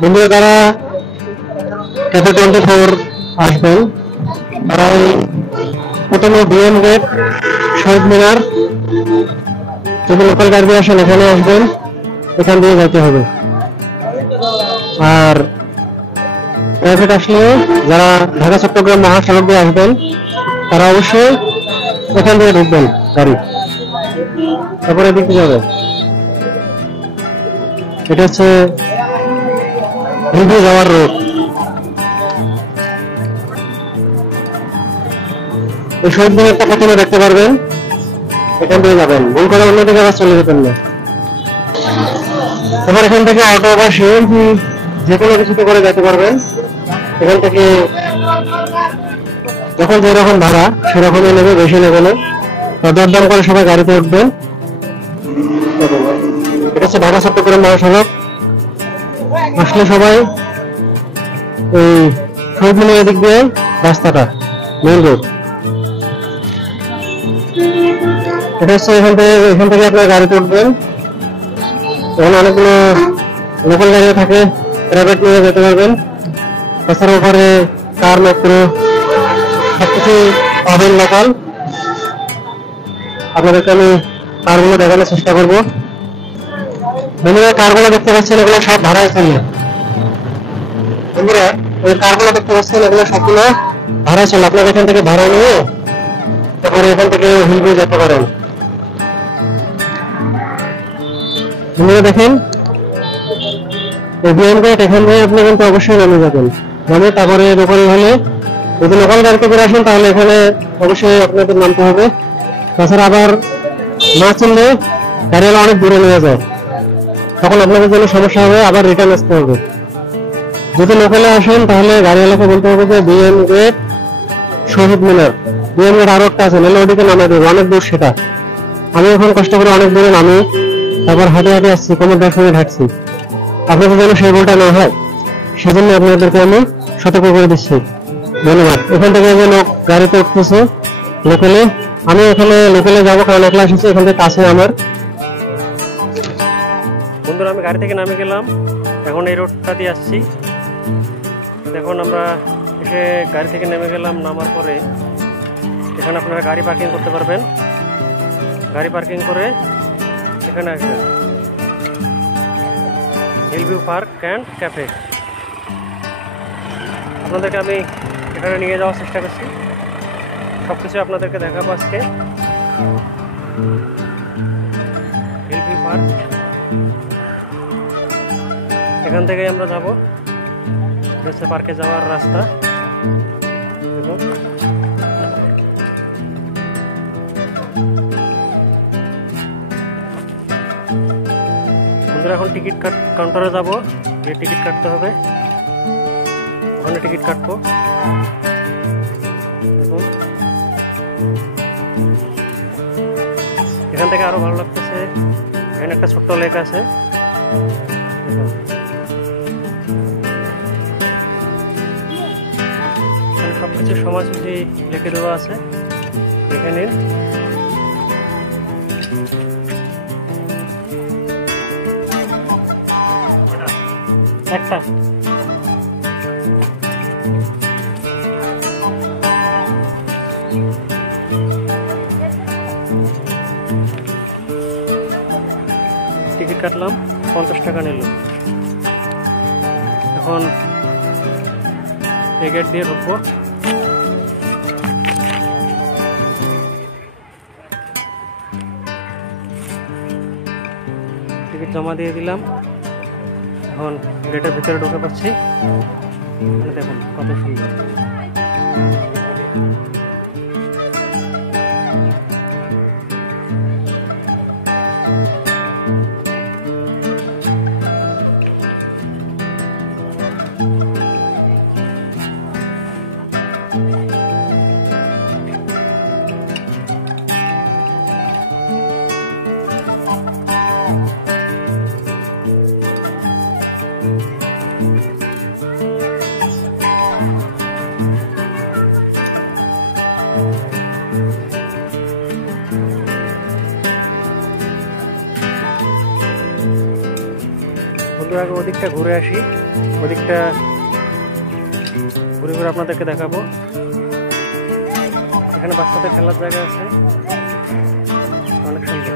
বন্ধুরা যারা ক্যাফে 24 আসবেন তারা প্রথমে বিএম গেট, শহীদ মিনার, যদি লোকাল গাড়ি আসেন এখানে আসবেন, এখান দিয়ে যেতে হবে। আর প্রাইভেট আসলে যারা ঢাকা চট্টগ্রাম মহাসড়ক দিয়ে আসবেন তারা অবশ্যই এখান দিয়ে ঢুকবেন গাড়ি, তারপরে এদিকে যাবে। এটা হচ্ছে হিলভিউ যাওয়ার রোড। এই শহীদ মিনারটা প্রথমে দেখতে পারবেন, এখান থেকে যাবেন, ভুল করে অন্যদিকে আবার চলে যেতেন না। এবার এখান থেকে অটো বা সিএনজি যে কোনো কিছুতে করে যেতে পারবেন। এখান থেকে যখন যেরকম ভাড়া সেরকমই নেবে, বেশি নেবে না। দরদাম করে সবাই গাড়িতে উঠবেন। এটা হচ্ছে ঢাকা চট্টগ্রাম মহাসড়ক। আসলে সবাই এই শহীদ মিনারের দিক দিয়ে রাস্তাটা মেইন রোড। এটা হচ্ছে এখান থেকে আপনার গাড়িতে উঠবেন। এখানে অনেকগুলো লোকাল গাড়িও থাকে, প্রাইভেট নিয়ে যেতে পারবেন। তাছাড়া ওখানে কার, মেট্রো সবকিছু পাবেন লোকাল। আপনাদেরকে আমি কারগুলো দেখানোর চেষ্টা করবো। বন্ধুরা কারগুলো দেখতে পাচ্ছেন এগুলো সব ভাড়ায় চলে। বন্ধুরা ওই কারগুলো দেখতে পাচ্ছেন এগুলো সবগুলো ভাড়ায় চলে। আপনারা এখান থেকে ভাড়া নিয়ে তারপরে এখান থেকে হিলভিউ যেতে পারেন। বন্ধুরা দেখেন বিএম গেট, এখান থেকে আপনি কিন্তু অবশ্যই নামে যাবেন। নামে তারপরে দোকানে হলে যদি লোকাল গাড়িতে করে আসেন তাহলে এখানে অবশ্যই আপনাদের নামতে হবে। তাছাড়া আবার না চিনলে গাড়িওয়ালা অনেক দূরে নিয়ে যায়, তখন আপনাদের জন্য সমস্যা হবে, আবার রিটার্ন আসতে হবে। যদি লোকালে আসেন তাহলে গাড়িওয়ালাকে বলতে হবে যে বিএম গেট, শহীদ মিনার। বিএম গেট আরো একটা আছে, নাহলে ওদিকে নামাই দেবে, অনেক দূর সেটা। আমি এখন কষ্ট করে অনেক দূরে নামি, তারপর হাঁটে হাঁটে আসছি, কোমর 10 মিনিট হাঁটছি। আপনাদের জন্য সেই ভুলটা না হয় সেজন্য আপনাদেরকে আমি সতর্ক করে দিচ্ছি। ধন্যবাদ। এখান থেকে যে লোক গাড়িতে উঠতেছে লোকালে, আমি এখানে লোকালে যাবো কারণ একলা এসেছি, এখান থেকে কাছে আমার। বন্ধুরা আমি গাড়ি থেকে নামে গেলাম, এখন এই রোডটা দিয়ে আসছি। দেখুন আমরা এসে গাড়ি থেকে নেমে গেলাম। নামার পরে এখানে আপনারা গাড়ি পার্কিং করতে পারবেন। গাড়ি পার্কিং করে এখানে আসবেন, হিলভিউ পার্ক অ্যান্ড ক্যাফে। আপনাদেরকে আমি এখানে নিয়ে যাওয়ার চেষ্টা করছি, সবকিছু আপনাদেরকে দেখাবো আজকে। হিলভিউ পার্ক, এখান থেকে আমরা যাব হচ্ছে পার্কে যাওয়ার রাস্তা। দেখুন বন্ধুরা এখন টিকিট কাউন্টারে যাব, গিয়ে টিকিট কাটতে হবে। ওখানে টিকিট কাটবো। দেখুন এখান থেকে আরো ভালো লাগতেছে, এখানে একটা ছোট্ট লেক আছে। সবকিছু সময়সূচি লিখে দেওয়া আছে, দেখে নিন। একটা টিকিট কাটলাম, 50 টাকা নিল। এখন এই গেট দিয়ে ঢুকবো। টিকিট জমা দিয়ে দিলাম, এখন গেটের ভিতরে ঢুকে পাচ্ছি। দেখুন কত সুন্দর। কিন্তু আগে ওদিকটা ঘুরে আসি, ওদিকটা ঘুরে ঘুরে আপনাদেরকে দেখাবো। এখানে বাচ্চাদের খেলার জায়গা আছে, অনেক সুন্দর।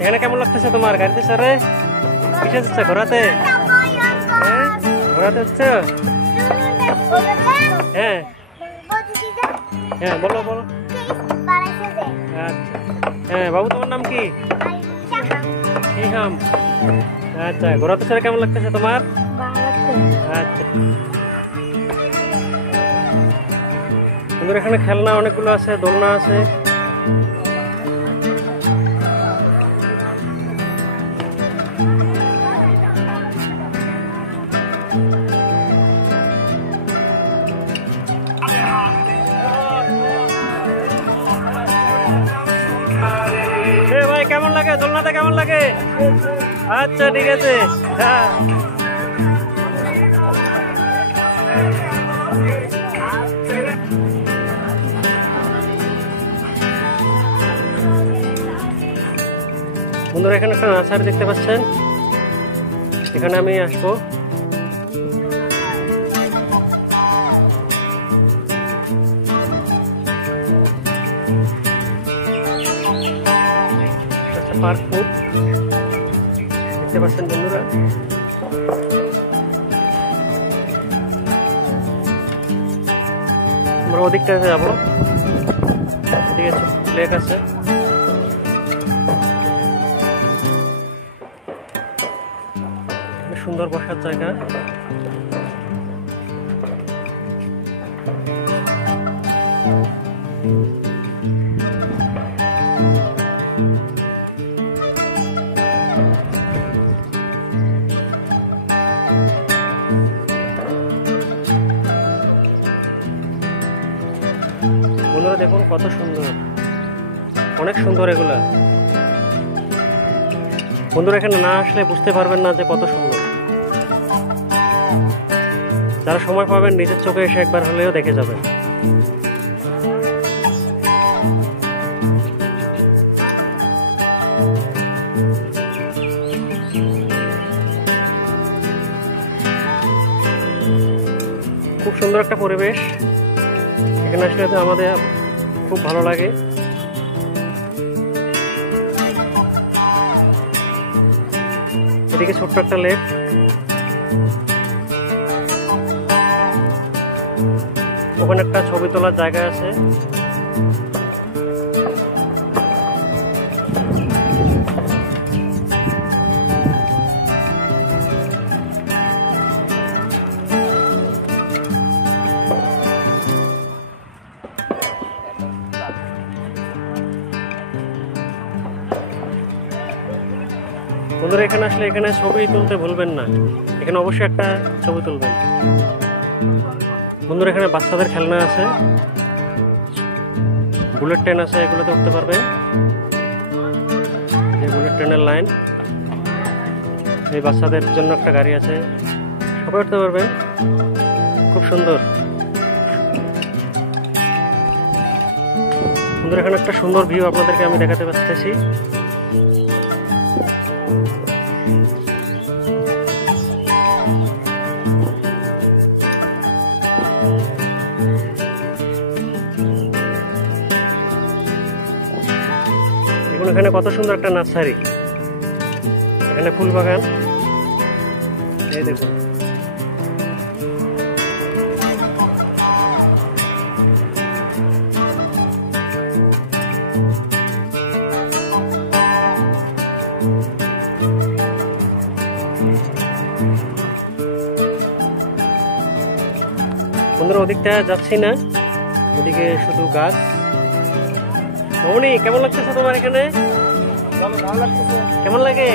এখানে কেমন লাগতেছে তোমার? গাড়িতে চড়ে কিসে যাচ্ছে? ঘোরাতে? হ্যাঁ, ঘোরাতে হচ্ছে। হ্যাঁ হ্যাঁ, বলো বলো। আচ্ছা হ্যাঁ, বাবু তোমার নাম কি? আচ্ছা, ঘোরাতে চড়ে কেমন লাগতেছে তোমার? আচ্ছা, সুন্দর। এখানে খেলনা অনেকগুলো আছে, দোলনা আছে। ভাই কেমন লাগে দোলনাতে? কেমন লাগে? আচ্ছা ঠিক আছে। হ্যাঁ, বন্ধুরা এখানে একটা নার্সারি দেখতে পাচ্ছেন, এখানে আমি আসবো। পার্ক ফুড দেখতে পাচ্ছেন বন্ধুরা। আমরা ওদিকটাতে যাবো, ঠিক আছে। লেক আছে, সুন্দর বসার জায়গা। বন্ধুরা দেখুন কত সুন্দর, অনেক সুন্দর এগুলা। বন্ধুরা এখানে না আসলে বুঝতে পারবেন না যে কত সুন্দর। যারা সময় পাবেন নিজের চোখে এসে একবার হলেও দেখে যাবেন। খুব সুন্দর একটা পরিবেশ, এখানে আসলে তো আমাদের খুব ভালো লাগে। এদিকে ছোট্ট একটা লেক, ওখানে একটা ছবি তোলার জায়গা আছে। বন্ধুরা এখানে আসলে এখানে ছবি তুলতে ভুলবেন না, এখানে অবশ্যই একটা ছবি তুলবেন। বন্ধুরা এখানে বাচ্চাদের খেলনা আছে, বুলেট ট্রেন আছে, এগুলোতে উঠতে পারবেন। এই বুলেট ট্রেনের লাইন, এই বাচ্চাদের জন্য একটা গাড়ি আছে, সবাই উঠতে পারবেন। খুব সুন্দর। বন্ধুরা এখানে একটা সুন্দর ভিউ আপনাদেরকে আমি দেখাতে পারতেছি। এখানে কত সুন্দর একটা নার্সারি, এখানে ফুল বাগান, এই দেখুন। বন্ধুরা ওদিকটা যাচ্ছি না, ওদিকে শুধু গাছ। কেমন লাগতেছে তোমার এখানে? কেমন লাগে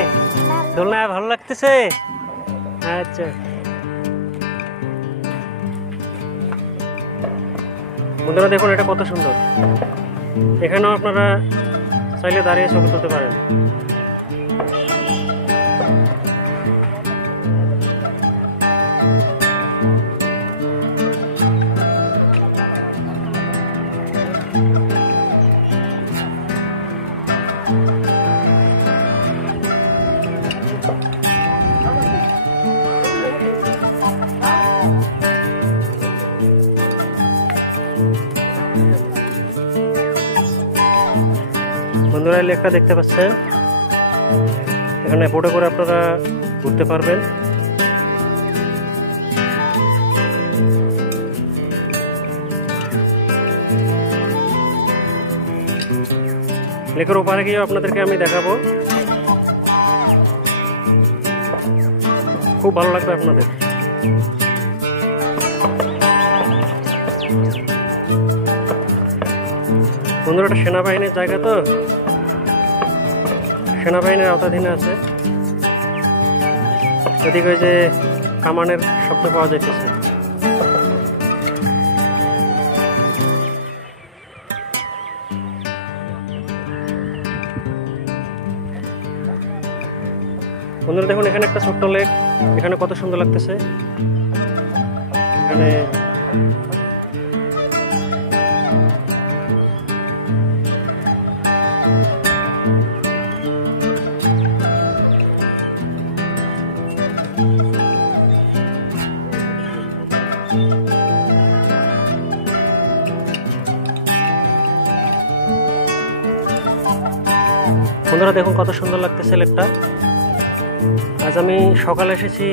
দোলনা? ভালো লাগতেছে। আচ্ছা, বন্ধুরা দেখুন এটা কত সুন্দর। এখানেও আপনারা চাইলে দাঁড়িয়ে ছবি তুলতে পারেন। বন্ধুরা এই লেকটা দেখতে পাচ্ছেন, এখানে বোটে করে আপনারা ঘুরতে পারবেন। লেকের ওপারে গিয়ে আপনাদেরকে আমি দেখাবো, খুব ভালো লাগবে আপনাদের। বন্ধুরা এটা সেনাবাহিনীর জায়গা, তো সেনাবাহিনীর আওতাধীনে আছে। এদিকে ওই যে কামানের শব্দ পাওয়া যাইতেছে। বন্ধুরা দেখুন এখানে একটা ছোট্ট লেক, এখানে কত সুন্দর লাগতেছে। এখানে বন্ধুরা দেখুন কত সুন্দর লাগতেছে লেকটা। আজ আমি সকালে এসেছি,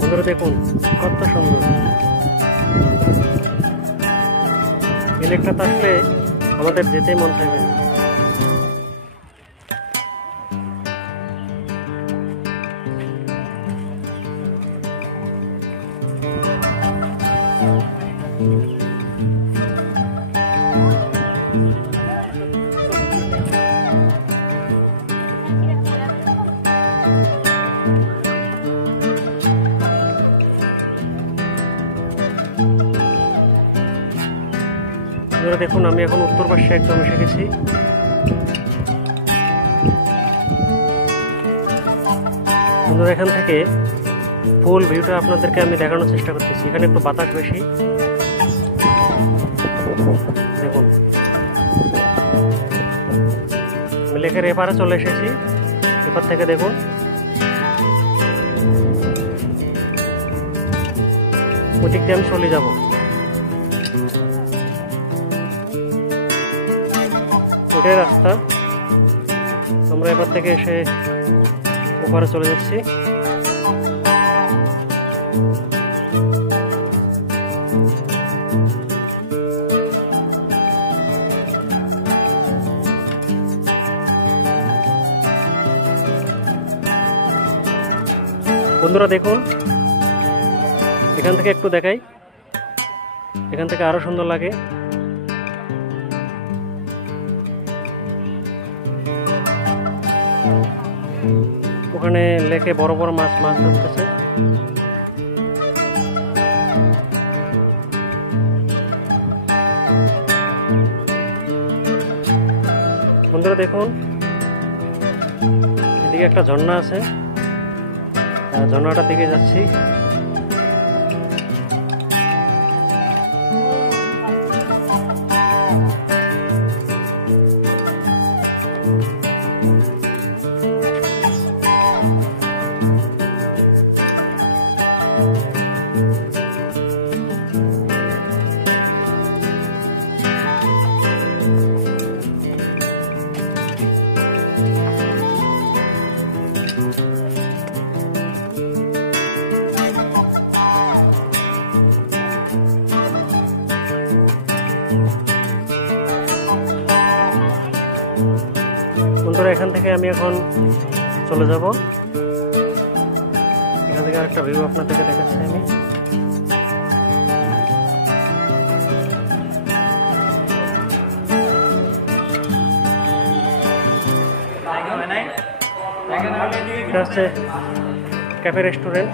বন্ধুরা দেখুন কত সুন্দর। এই লেকটাতে আসলে আমাদের যেতেই মন চাইবে। দেখুন আমি এখন উত্তর পাশে একদম এসে গেছি। বন্ধুরা এখান থেকে ফুল ভিউটা আপনাদেরকে আমি দেখানোর চেষ্টা করতেছি। এখানে একটু বাতাস বেশি, দেখুন আমি লেকের এপারে চলে এসেছি। এপার থেকে দেখুন ওদিক দিয়ে আমি চলে যাব। ওটাই রাস্তা, আমরা এবার থেকে এসে ওপারে চলে যাচ্ছি। বন্ধুরা দেখুন এখান থেকে একটু দেখাই, এখান থেকে আরো সুন্দর লাগে। ওখানে লেকে বড় বড় মাছ ধরতেছে। বন্ধুরা দেখুন এদিকে একটা ঝর্ণা আছে, ঝর্ণাটার দিকে যাচ্ছি। বন্ধুরা এখান থেকে আমি এখন চলে যাব। এখান থেকে আরেকটা ভিউ আপনাদেরকে দেখাচ্ছি আমি। এটা হচ্ছে ক্যাফে রেস্টুরেন্ট।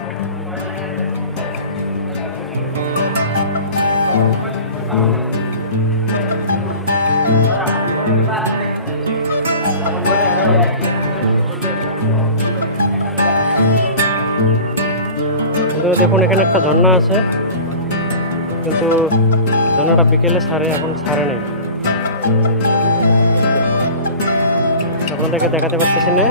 দেখুন এখানে একটা ঝর্ণা আছে, কিন্তু ঝর্ণাটা বিকেলে ছাড়ে, এখন ছাড়ে নাই, আপনাদেরকে দেখাতে পারতেছি না।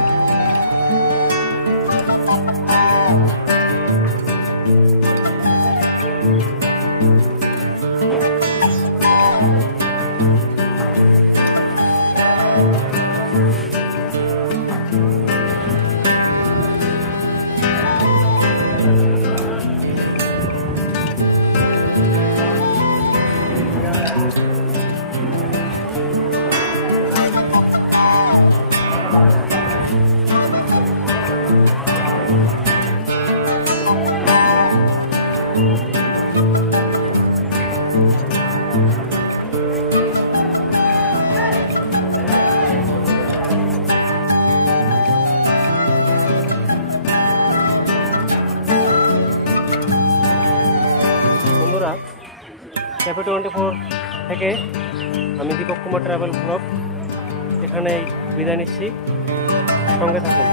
ক্যাফে 24 থেকে আমি দীপক কুমার ট্রাভেল ব্লগ এখানে বিদায় নিচ্ছি, সঙ্গে থাকুন।